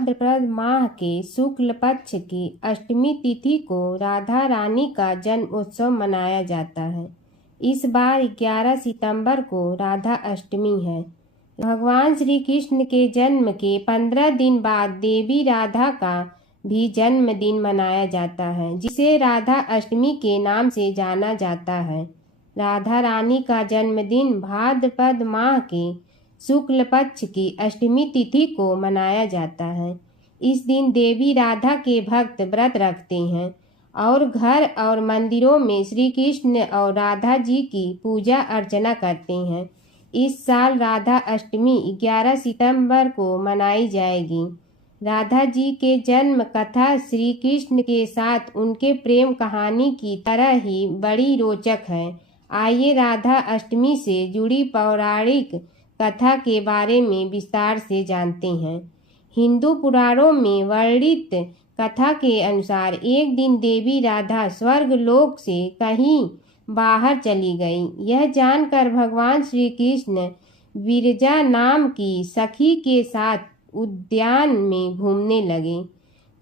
भाद्रपद माह के शुक्ल पक्ष की अष्टमी तिथि को राधा रानी का जन्म उत्सव मनाया जाता है। इस बार 11 सितंबर को राधा अष्टमी है। भगवान श्री कृष्ण के जन्म के 15 दिन बाद देवी राधा का भी जन्मदिन मनाया जाता है, जिसे राधा अष्टमी के नाम से जाना जाता है। राधा रानी का जन्मदिन भाद्रपद माह के शुक्ल पक्ष की अष्टमी तिथि को मनाया जाता है। इस दिन देवी राधा के भक्त व्रत रखते हैं और घर और मंदिरों में श्री कृष्ण और राधा जी की पूजा अर्चना करते हैं। इस साल राधा अष्टमी 11 सितंबर को मनाई जाएगी। राधा जी के जन्म कथा श्री कृष्ण के साथ उनके प्रेम कहानी की तरह ही बड़ी रोचक है। आइए राधा अष्टमी से जुड़ी पौराणिक कथा के बारे में विस्तार से जानते हैं। हिंदू पुराणों में वर्णित कथा के अनुसार एक दिन देवी राधा स्वर्ग लोक से कहीं बाहर चली गई। यह जानकर भगवान श्री कृष्ण विरजा नाम की सखी के साथ उद्यान में घूमने लगे।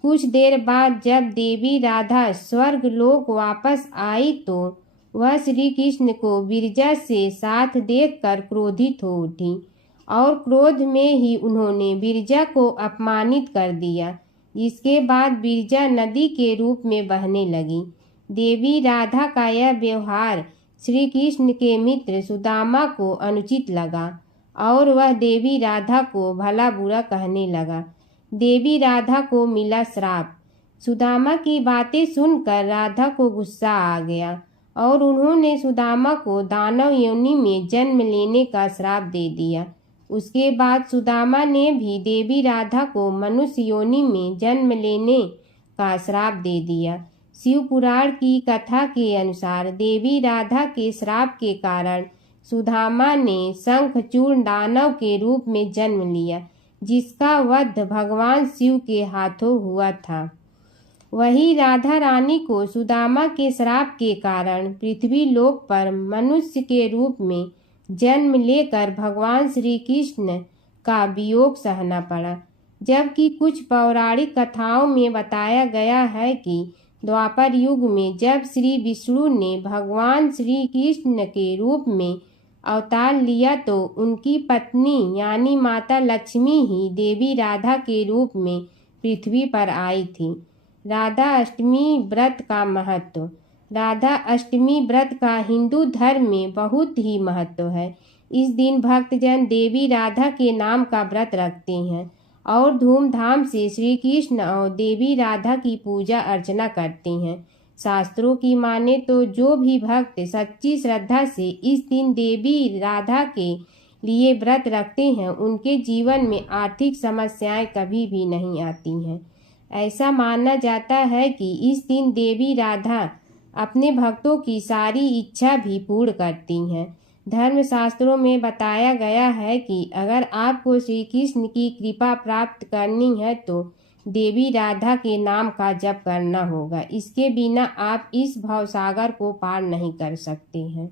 कुछ देर बाद जब देवी राधा स्वर्ग लोक वापस आई तो वह श्री कृष्ण को विरजा से साथ देखकर क्रोधित हो उठी और क्रोध में ही उन्होंने विरजा को अपमानित कर दिया। इसके बाद विरजा नदी के रूप में बहने लगी। देवी राधा का यह व्यवहार श्री कृष्ण के मित्र सुदामा को अनुचित लगा और वह देवी राधा को भला बुरा कहने लगा। देवी राधा को मिला श्राप। सुदामा की बातें सुनकर राधा को गुस्सा आ गया और उन्होंने सुदामा को दानव योनि में जन्म लेने का श्राप दे दिया। उसके बाद सुदामा ने भी देवी राधा को मनुष्य योनि में जन्म लेने का श्राप दे दिया। शिव पुराण की कथा के अनुसार देवी राधा के श्राप के कारण सुदामा ने शंखचूर्ण दानव के रूप में जन्म लिया, जिसका वध भगवान शिव के हाथों हुआ था। वही राधा रानी को सुदामा के श्राप के कारण पृथ्वी लोक पर मनुष्य के रूप में जन्म लेकर भगवान श्री कृष्ण का वियोग सहना पड़ा। जबकि कुछ पौराणिक कथाओं में बताया गया है कि द्वापर युग में जब श्री विष्णु ने भगवान श्री कृष्ण के रूप में अवतार लिया तो उनकी पत्नी यानी माता लक्ष्मी ही देवी राधा के रूप में पृथ्वी पर आई थी। राधा अष्टमी व्रत का महत्व। राधा अष्टमी व्रत का हिंदू धर्म में बहुत ही महत्व है। इस दिन भक्तजन देवी राधा के नाम का व्रत रखते हैं और धूमधाम से श्री कृष्ण और देवी राधा की पूजा अर्चना करते हैं। शास्त्रों की माने तो जो भी भक्त सच्ची श्रद्धा से इस दिन देवी राधा के लिए व्रत रखते हैं, उनके जीवन में आर्थिक समस्याएं कभी भी नहीं आती हैं। ऐसा माना जाता है कि इस दिन देवी राधा अपने भक्तों की सारी इच्छा भी पूर्ण करती हैं। धर्मशास्त्रों में बताया गया है कि अगर आपको श्री कृष्ण की कृपा प्राप्त करनी है तो देवी राधा के नाम का जप करना होगा। इसके बिना आप इस भवसागर को पार नहीं कर सकते हैं।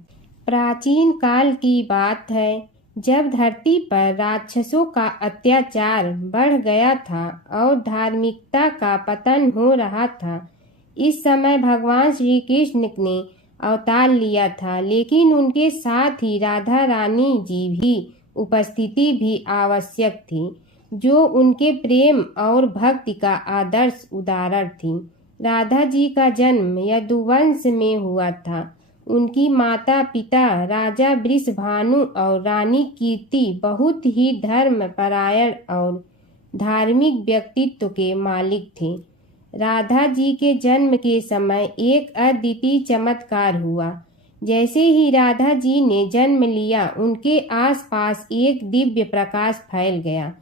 प्राचीन काल की बात है, जब धरती पर राक्षसों का अत्याचार बढ़ गया था और धार्मिकता का पतन हो रहा था। इस समय भगवान श्री कृष्ण ने अवतार लिया था, लेकिन उनके साथ ही राधा रानी जी भी उपस्थिति भी आवश्यक थी, जो उनके प्रेम और भक्ति का आदर्श उदाहरण थी। राधा जी का जन्म यदुवंश में हुआ था। उनकी माता पिता राजा वृषभानु और रानी कीर्ति बहुत ही धर्मपरायण और धार्मिक व्यक्तित्व के मालिक थे। राधा जी के जन्म के समय एक अद्वितीय चमत्कार हुआ। जैसे ही राधा जी ने जन्म लिया, उनके आसपास एक दिव्य प्रकाश फैल गया।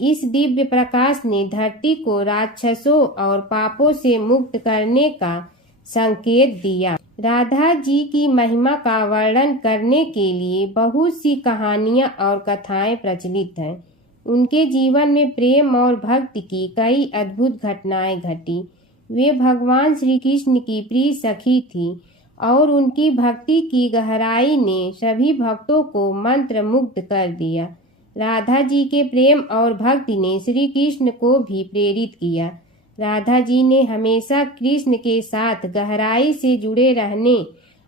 इस दिव्य प्रकाश ने धरती को राक्षसों और पापों से मुक्त करने का संकेत दिया। राधा जी की महिमा का वर्णन करने के लिए बहुत सी कहानियां और कथाएं प्रचलित हैं। उनके जीवन में प्रेम और भक्ति की कई अद्भुत घटनाएं घटी। वे भगवान श्री कृष्ण की प्रिय सखी थी और उनकी भक्ति की गहराई ने सभी भक्तों को मंत्र मुग्ध कर दिया। राधा जी के प्रेम और भक्ति ने श्री कृष्ण को भी प्रेरित किया। राधा जी ने हमेशा कृष्ण के साथ गहराई से जुड़े रहने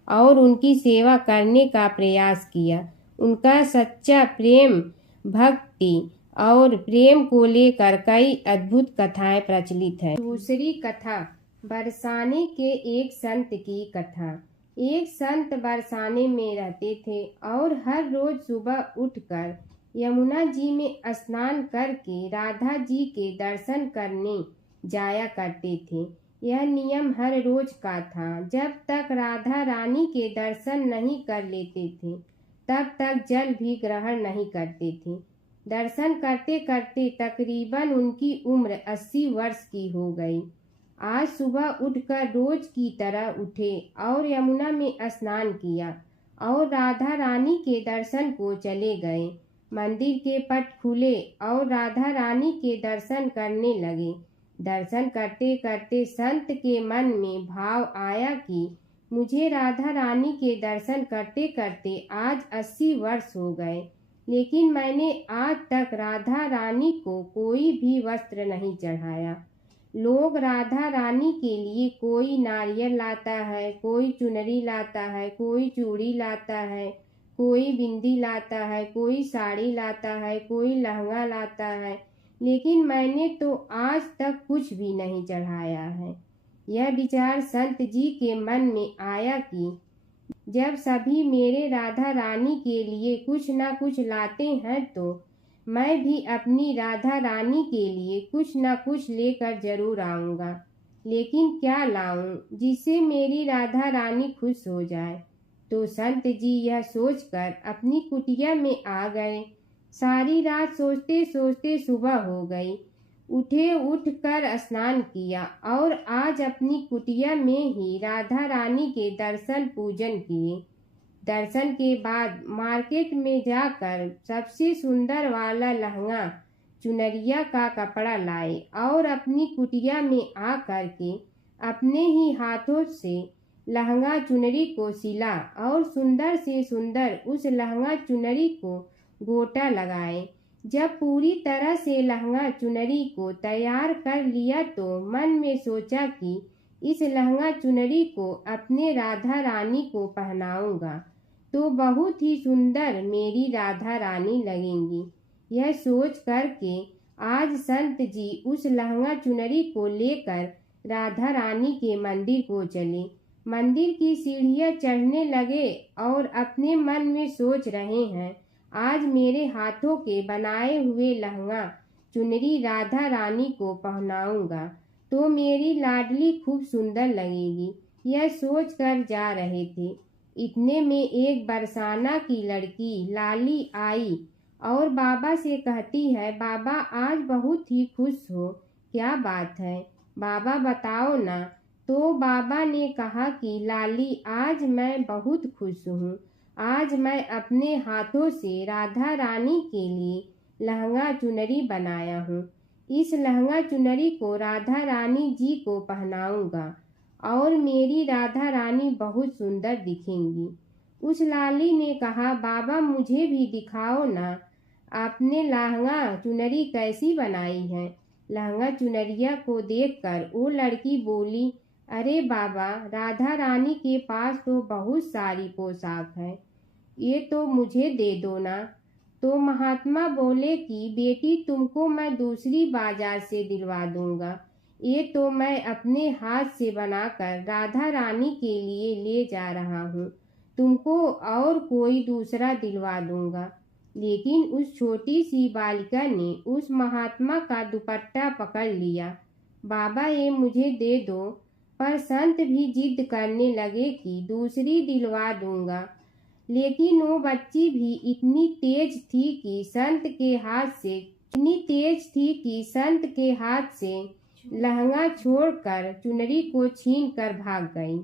और उनकी सेवा करने का प्रयास किया। उनका सच्चा प्रेम, भक्ति और प्रेम को लेकर कई अद्भुत कथाएं प्रचलित है। दूसरी कथा, बरसाने के एक संत की कथा। एक संत बरसाने में रहते थे और हर रोज सुबह उठकर यमुना जी में स्नान करके राधा जी के दर्शन करने जाया करते थे। यह नियम हर रोज का था। जब तक राधा रानी के दर्शन नहीं कर लेते थे तब तक जल भी ग्रहण नहीं करते थे। दर्शन करते करते तकरीबन उनकी उम्र 80 वर्ष की हो गई। आज सुबह उठकर रोज की तरह उठे और यमुना में स्नान किया और राधा रानी के दर्शन को चले गए। मंदिर के पट खुले और राधा रानी के दर्शन करने लगे। दर्शन करते करते संत के मन में भाव आया कि मुझे राधा रानी के दर्शन करते करते आज 80 वर्ष हो गए, लेकिन मैंने आज तक राधा रानी को कोई भी वस्त्र नहीं चढ़ाया। लोग राधा रानी के लिए कोई नारियल लाता है, कोई चुनरी लाता है, कोई चूड़ी लाता है, कोई बिंदी लाता है, कोई साड़ी लाता है, कोई लहंगा लाता है, लेकिन मैंने तो आज तक कुछ भी नहीं चढ़ाया है। यह विचार संत जी के मन में आया कि जब सभी मेरे राधा रानी के लिए कुछ न कुछ लाते हैं तो मैं भी अपनी राधा रानी के लिए कुछ न कुछ लेकर जरूर आऊँगा। लेकिन क्या लाऊं जिससे मेरी राधा रानी खुश हो जाए। तो संत जी यह सोचकर अपनी कुटिया में आ गए। सारी रात सोचते सोचते सुबह हो गई। उठकर स्नान किया और आज अपनी कुटिया में ही राधा रानी के दर्शन पूजन किए। दर्शन के बाद मार्केट में जाकर सबसे सुंदर वाला लहंगा चुनरिया का कपड़ा लाए और अपनी कुटिया में आ करके अपने ही हाथों से लहंगा चुनरी को सिला और सुंदर से सुंदर उस लहंगा चुनरी को गोटा लगाए। जब पूरी तरह से लहंगा चुनरी को तैयार कर लिया तो मन में सोचा कि इस लहंगा चुनरी को अपने राधा रानी को पहनाऊंगा तो बहुत ही सुंदर मेरी राधा रानी लगेंगी। यह सोच करके आज संत जी उस लहंगा चुनरी को लेकर राधा रानी के मंदिर को चले। मंदिर की सीढ़ियां चढ़ने लगे और अपने मन में सोच रहे हैं, आज मेरे हाथों के बनाए हुए लहंगा चुनरी राधा रानी को पहनाऊंगा तो मेरी लाडली खूब सुंदर लगेगी। यह सोच कर जा रहे थे, इतने में एक बरसाना की लड़की लाली आई और बाबा से कहती है, बाबा आज बहुत ही खुश हो, क्या बात है बाबा बताओ ना। तो बाबा ने कहा कि लाली आज मैं बहुत खुश हूँ। आज मैं अपने हाथों से राधा रानी के लिए लहंगा चुनरी बनाया हूँ। इस लहंगा चुनरी को राधा रानी जी को पहनाऊंगा और मेरी राधा रानी बहुत सुंदर दिखेंगी। उस लाली ने कहा, बाबा मुझे भी दिखाओ ना, आपने लहंगा चुनरी कैसी बनाई है। लहंगा चुनरिया को देखकर वो लड़की बोली, अरे बाबा राधा रानी के पास तो बहुत सारी पोशाक है, ये तो मुझे दे दो ना। तो महात्मा बोले कि बेटी तुमको मैं दूसरी बाजार से दिलवा दूंगा, ये तो मैं अपने हाथ से बनाकर राधा रानी के लिए ले जा रहा हूँ, तुमको और कोई दूसरा दिलवा दूंगा। लेकिन उस छोटी सी बालिका ने उस महात्मा का दुपट्टा पकड़ लिया। बाबा ये मुझे दे दो। पर संत भी जिद करने लगे कि दूसरी दिलवा दूंगा। लेकिन वो बच्ची भी इतनी तेज थी कि संत के हाथ से लहंगा छोड़कर चुनरी को छीन कर भाग गई।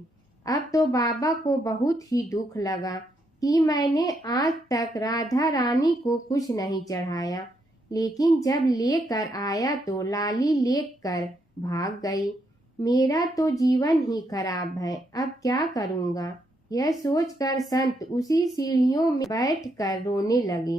अब तो बाबा को बहुत ही दुख लगा कि मैंने आज तक राधा रानी को कुछ नहीं चढ़ाया, लेकिन जब लेकर आया तो लाली लेकर भाग गई। मेरा तो जीवन ही खराब है, अब क्या करूँगा। यह सोचकर संत उसी सीढ़ियों में बैठकर रोने लगे।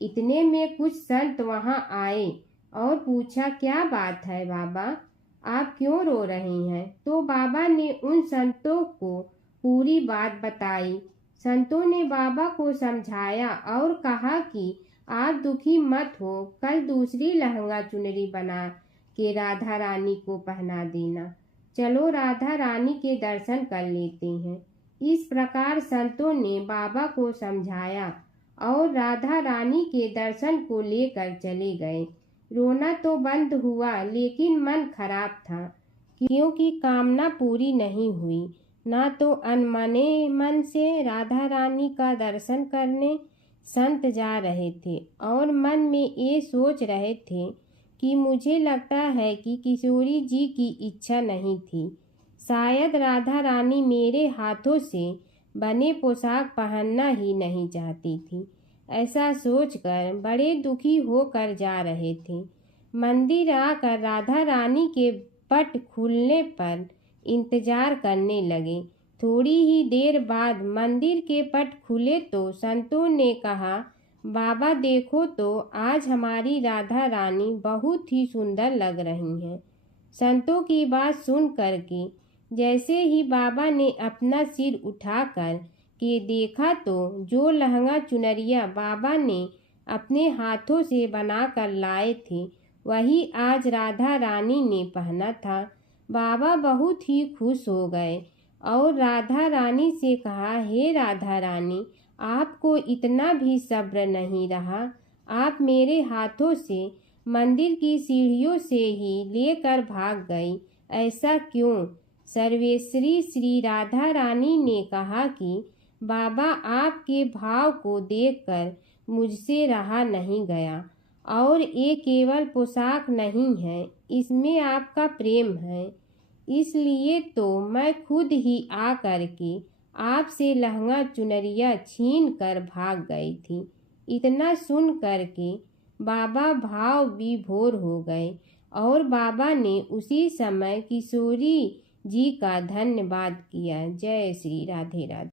इतने में कुछ संत वहां आए और पूछा, क्या बात है बाबा, आप क्यों रो रही हैं? तो बाबा ने उन संतों को पूरी बात बताई। संतों ने बाबा को समझाया और कहा कि आप दुखी मत हो, कल दूसरी लहंगा चुनरी बना के राधा रानी को पहना देना। चलो राधा रानी के दर्शन कर लेते हैं। इस प्रकार संतों ने बाबा को समझाया और राधा रानी के दर्शन को लेकर चले गए। रोना तो बंद हुआ, लेकिन मन खराब था, क्योंकि कामना पूरी नहीं हुई। ना तो अनमने मन से राधा रानी का दर्शन करने संत जा रहे थे और मन में ये सोच रहे थे कि मुझे लगता है कि किशोरी जी की इच्छा नहीं थी। शायद राधा रानी मेरे हाथों से बने पोशाक पहनना ही नहीं चाहती थी। ऐसा सोचकर बड़े दुखी होकर जा रहे थे। मंदिर आकर राधा रानी के पट खुलने पर इंतजार करने लगे। थोड़ी ही देर बाद मंदिर के पट खुले तो संतों ने कहा, बाबा देखो तो, आज हमारी राधा रानी बहुत ही सुंदर लग रही हैं। संतों की बात सुन करके जैसे ही बाबा ने अपना सिर उठाकर के देखा तो जो लहंगा चुनरिया बाबा ने अपने हाथों से बनाकर लाए थे वही आज राधा रानी ने पहना था। बाबा बहुत ही खुश हो गए और राधा रानी से कहा, हे राधा रानी, आपको इतना भी सब्र नहीं रहा? आप मेरे हाथों से मंदिर की सीढ़ियों से ही लेकर भाग गई, ऐसा क्यों? सर्वेश्वरी श्री राधा रानी ने कहा कि बाबा, आपके भाव को देखकर मुझसे रहा नहीं गया और ये केवल पोशाक नहीं है, इसमें आपका प्रेम है। इसलिए तो मैं खुद ही आ करके आपसे लहंगा चुनरिया छीन कर भाग गई थी। इतना सुन करके बाबा भाव विभोर हो गए और बाबा ने उसी समय किशोरी जी का धन्यवाद किया। जय श्री राधे राधे।